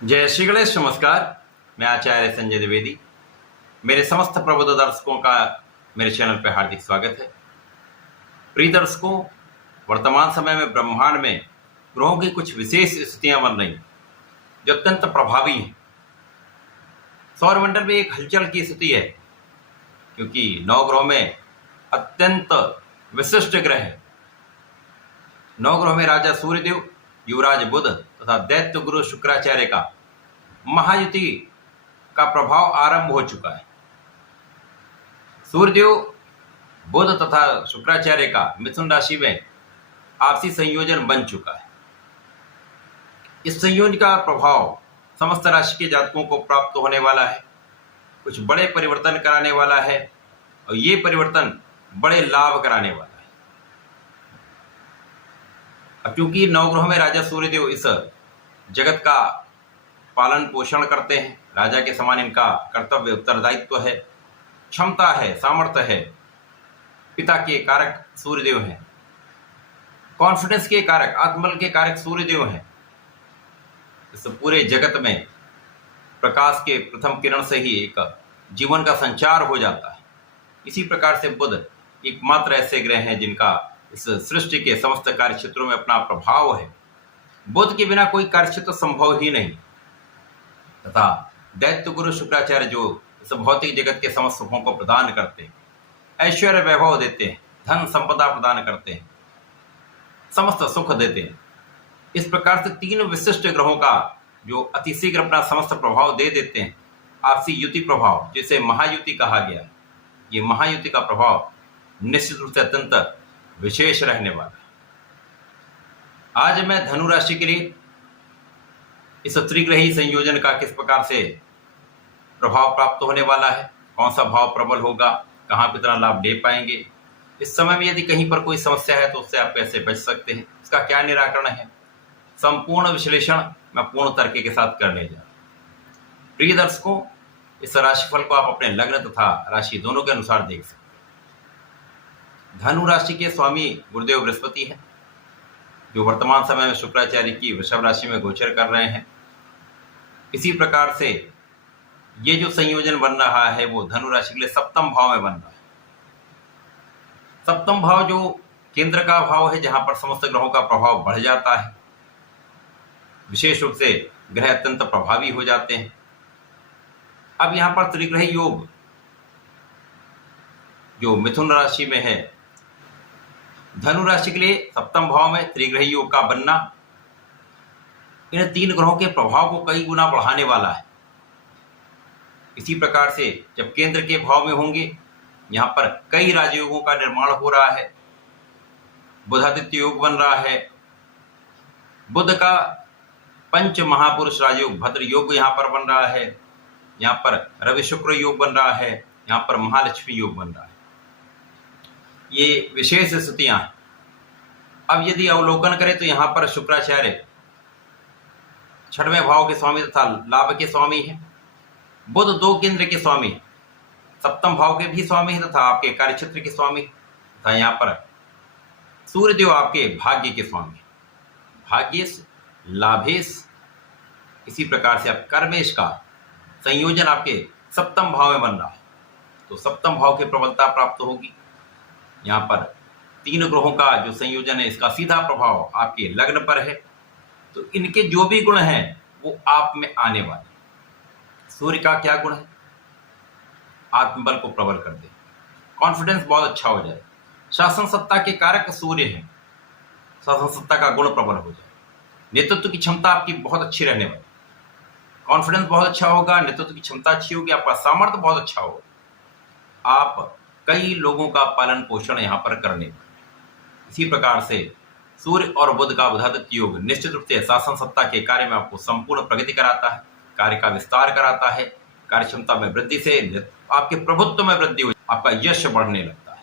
जय श्री गणेश। नमस्कार। मैं आचार्य संजय द्विवेदी। मेरे समस्त प्रबुद्ध दर्शकों का मेरे चैनल पर हार्दिक स्वागत है। प्रिय दर्शकों, वर्तमान समय में ब्रह्मांड में ग्रहों की कुछ विशेष स्थितियां बन रही जो अत्यंत प्रभावी हैं। सौरमंडल में एक हलचल की स्थिति है, क्योंकि 9 ग्रहों में अत्यंत विशिष्ट ग्रह है। 9 ग्रहों में राजा सूर्यदेव, युवराज बुध तथा दैत्य गुरु शुक्राचार्य का महायुति का प्रभाव आरंभ हो चुका है। सूर्यदेव, बुध तथा शुक्राचार्य का मिथुन राशि में आपसी संयोजन बन चुका है। इस संयोजन का प्रभाव समस्त राशि के जातकों को प्राप्त होने वाला है। कुछ बड़े परिवर्तन कराने वाला है और ये परिवर्तन बड़े लाभ कराने वाला है। अब क्योंकि 9 ग्रहों में राजा सूर्यदेव इस जगत का पालन पोषण करते हैं, राजा के समान इनका कर्तव्य उत्तरदायित्व है, क्षमता है, सामर्थ्य है। पिता के कारक सूर्यदेव हैं, कॉन्फिडेंस के कारक, आत्मबल के कारक सूर्यदेव हैं। इस पूरे जगत में प्रकाश के प्रथम किरण से ही एक जीवन का संचार हो जाता है। इसी प्रकार से बुध एकमात्र ऐसे ग्रह हैं जिनका इस सृष्टि के समस्त कार्य क्षेत्रों में अपना प्रभाव है। बुध के बिना कोई कार्य क्षेत्र संभव ही नहीं। तथा दैत्य गुरु शुक्राचार्य जो इस भौतिक जगत के समस्त सुखों को प्रदान करते हैं, ऐश्वर्य वैभव देते हैं, धन संपदा प्रदान करते हैं, समस्त सुख देते हैं। इस प्रकार से 3 विशिष्ट ग्रहों का जो अतिशीघ्र अपना समस्त प्रभाव दे देते हैं, आपसी युति प्रभाव, जिसे महायुति कहा गया है, ये महायुति का प्रभाव निश्चित रूप से अत्यंत विशेष रहने वाला है। आज मैं धनु राशि के लिए इस त्रिग्रही संयोजन का किस प्रकार से प्रभाव प्राप्त होने वाला है, कौन सा भाव प्रबल होगा, कहाँ पर इतना लाभ ले पाएंगे, इस समय में यदि कहीं पर कोई समस्या है तो उससे आप कैसे बच सकते हैं, इसका क्या निराकरण है, संपूर्ण विश्लेषण मैं पूर्ण तर्क के साथ करने जा रहा हूं। प्रिय दर्शकों, इस राशिफल को आप अपने लग्न तथा राशि दोनों के अनुसार देख सकते हैं। धनु राशि के स्वामी गुरुदेव बृहस्पति है, जो वर्तमान समय में शुक्राचार्य की वृषभ राशि में गोचर कर रहे हैं। इसी प्रकार से ये जो संयोजन बन रहा है वो धनु राशि के लिए सप्तम भाव में बन रहा है। सप्तम भाव जो केंद्र का भाव है, जहां पर समस्त ग्रहों का प्रभाव बढ़ जाता है। विशेष रूप से ग्रह अत्यंत प्रभावी हो जाते हैं। अब यहां पर त्रिग्रह योग जो मिथुन राशि में है, धनु राशि के लिए सप्तम भाव में त्रिग्रह योग का बनना इन 3 ग्रहों के प्रभाव को कई गुना बढ़ाने वाला है। इसी प्रकार से जब केंद्र के भाव में होंगे, यहां पर कई राजयोगों का निर्माण हो रहा है। बुधादित्य योग बन रहा है, बुध का पंच महापुरुष राजयोग भद्र योग यहां पर बन रहा है, यहां पर रवि शुक्र योग बन रहा है, यहां पर महालक्ष्मी योग बन रहा है। ये विशेष स्थितियां हैं। अब यदि अवलोकन करें तो यहां पर शुक्राचार्य 6वें भाव के स्वामी तथा लाभ के स्वामी हैं। बुध 2 केंद्र के स्वामी, सप्तम भाव के भी स्वामी हैं तथा आपके कार्यक्षेत्र के स्वामी तथा यहाँ पर सूर्यदेव आपके भाग्य के स्वामी, भाग्येश लाभेश। इसी प्रकार से आप कर्मेश का संयोजन आपके सप्तम भाव में बन रहा है, तो सप्तम भाव की प्रबलता प्राप्त होगी। यहाँ पर 3 ग्रहों का जो संयोजन है, इसका सीधा प्रभाव आपके लग्न पर है, तो इनके जो भी गुण हैं वो आप में आने वाले। सूर्य का क्या गुण है? आत्मबल को प्रबल कर दे, कॉन्फिडेंस बहुत अच्छा हो जाए। शासन सत्ता के कारक सूर्य हैं, शासन सत्ता का गुण प्रबल हो जाए। नेतृत्व की क्षमता आपकी बहुत अच्छी रहने वाली, कॉन्फिडेंस बहुत अच्छा होगा, नेतृत्व की क्षमता अच्छी होगी, आपका सामर्थ्य बहुत अच्छा होगा। आप कई लोगों का पालन पोषण यहाँ पर करने वाले। इसी प्रकार से सूर्य और बुध का बुधादित्य योग निश्चित रूप से शासन सत्ता के कार्य में आपको संपूर्ण प्रगति कराता है, कार्य का विस्तार कराता है, कार्य क्षमता में वृद्धि से आपके प्रभुत्व में वृद्धि हो, आपका यश बढ़ने लगता है।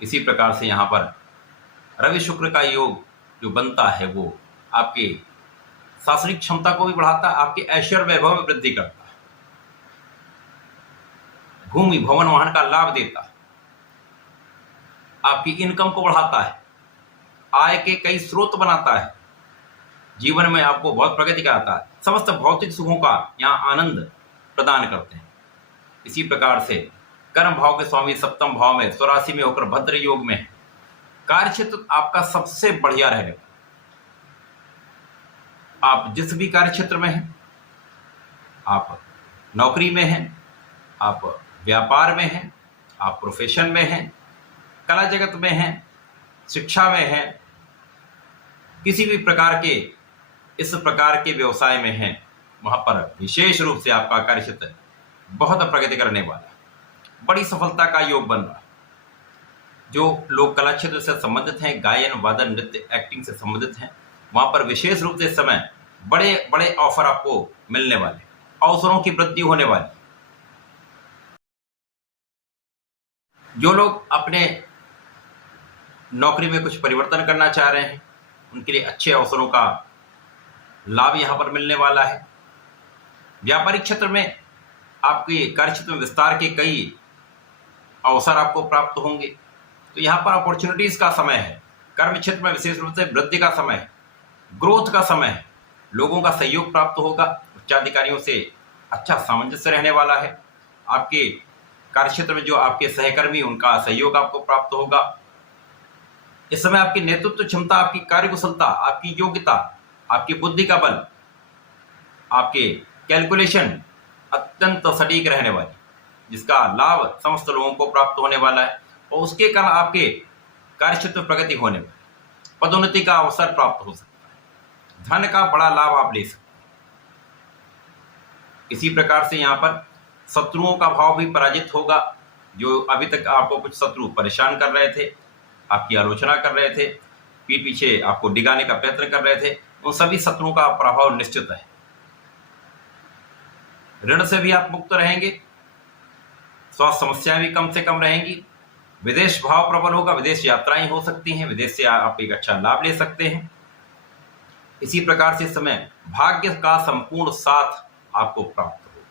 इसी प्रकार से यहाँ पर रवि शुक्र का योग जो बनता है वो आपके शासनिक क्षमता को भी बढ़ाता है, आपके ऐश्वर्य वैभव में वृद्धि करता है, भूमि भवन वाहन का लाभ देता है, आपकी इनकम को बढ़ाता है, आय के कई स्रोत बनाता है, जीवन में आपको बहुत प्रगति कराता है, समस्त भौतिक सुखों का यहाँ आनंद प्रदान करते हैं। इसी प्रकार से कर्म भाव के स्वामी सप्तम भाव में स्वराशि में होकर भद्र योग में है। कार्य क्षेत्र आपका सबसे बढ़िया रहेगा। आप जिस भी कार्य क्षेत्र में हैं, आप नौकरी में हैं, आप व्यापार में हैं, आप प्रोफेशन में हैं, कला जगत में हैं, शिक्षा में हैं, किसी भी प्रकार के इस प्रकार के व्यवसाय में हैं, वहां पर विशेष रूप से आपका कार्य क्षेत्र बहुत प्रगति करने वाला, बड़ी सफलता का योग बन रहा। जो लोग कला क्षेत्र से संबंधित हैं, गायन वादन नृत्य एक्टिंग से संबंधित हैं, वहां पर विशेष रूप से इस समय बड़े बड़े ऑफर आपको मिलने वाले, अवसरों की वृद्धि होने वाली। जो लोग अपने नौकरी में कुछ परिवर्तन करना चाह रहे हैं, उनके लिए अच्छे अवसरों का लाभ यहां पर मिलने वाला है। व्यापारिक क्षेत्र में आपके कार्य क्षेत्र में विस्तार के कई अवसर आपको प्राप्त होंगे, तो यहाँ पर अपॉर्चुनिटीज का समय है। कर्म क्षेत्र में विशेष रूप से वृद्धि का समय है, ग्रोथ का समय है, लोगों का सहयोग प्राप्त होगा, उच्चाधिकारियों से अच्छा सामंजस्य रहने वाला है। आपके कार्य क्षेत्र में जो आपके सहकर्मी, उनका सहयोग आपको प्राप्त होगा। इस समय आपकी नेतृत्व क्षमता, आपकी कार्यकुशलता, आपकी योग्यता, आपकी बुद्धि का बल, आपके कैलकुलेशन अत्यंत सटीक रहने वाली, जिसका लाभ समस्त लोगों को प्राप्त होने वाला है और उसके कारण आपके कार्य क्षेत्र में प्रगति होने वाली, पदोन्नति का अवसर प्राप्त हो सकता है, धन का बड़ा लाभ आप ले सकते हैं। इसी प्रकार से यहाँ पर शत्रुओं का भाव भी पराजित होगा। जो अभी तक आपको कुछ शत्रु परेशान कर रहे थे, आपकी आलोचना कर रहे थे, पीठ पीछे आपको डिगाने का प्रयत्न कर रहे थे, उन सभी शत्रुओं का प्रभाव निश्चित है। ऋण से भी आप मुक्त रहेंगे, स्वास्थ्य समस्याएं भी कम से कम रहेंगी, विदेश भाव प्रबल होगा, विदेश यात्राएं हो सकती हैं, विदेश से आप एक अच्छा लाभ ले सकते हैं। इसी प्रकार से इस समय भाग्य का संपूर्ण साथ आपको प्राप्त हो।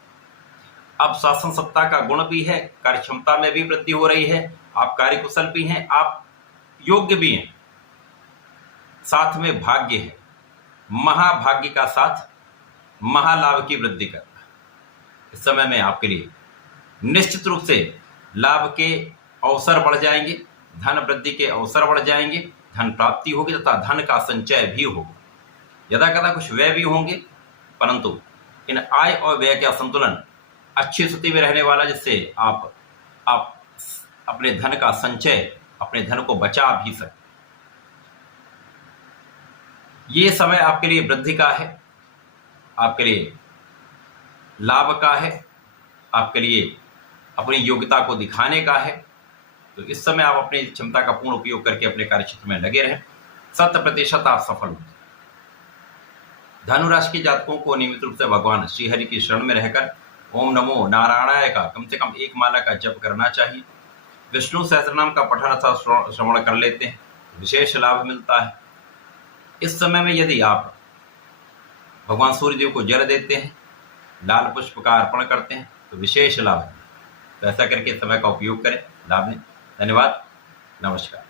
अब शासन सत्ता का गुण भी है, कार्य क्षमता में भी वृद्धि हो रही है, आप कार्यकुशल भी हैं, आप योग्य भी हैं, साथ में भाग्य है, महाभाग्य का साथ महालाभ की वृद्धि करता है। इस समय में आपके लिए निश्चित रूप से लाभ के अवसर बढ़ जाएंगे, धन वृद्धि के अवसर बढ़ जाएंगे, धन प्राप्ति होगी तथा धन का संचय भी होगा। यदा कदा कुछ व्यय भी होंगे, परंतु इन आय और व्यय का संतुलन अच्छी स्थिति में रहने वाला, जिससे आप अपने धन का संचय, अपने धन को बचा भी सकते। ये समय आपके लिए वृद्धि का है, आपके लिए लाभ का है, आपके लिए अपनी योग्यता को दिखाने का है। तो इस समय आप अपनी क्षमता का पूर्ण उपयोग करके अपने कार्य क्षेत्र में लगे रहें, 100% आप सफल होंगे। धनु राशि के जातकों को नियमित रूप से भगवान श्रीहरि की शरण में रहकर ओम नमो नारायणाय का कम से कम 1 माला का जप करना चाहिए। विष्णु सहस्त्रनाम का पठन अथवा श्रवण कर लेते हैं, विशेष लाभ मिलता है। इस समय में यदि आप भगवान सूर्यदेव को जल देते हैं, लाल पुष्प का अर्पण करते हैं, तो विशेष लाभ है। तो ऐसा करके समय का उपयोग करें, लाभ लें। धन्यवाद, नमस्कार।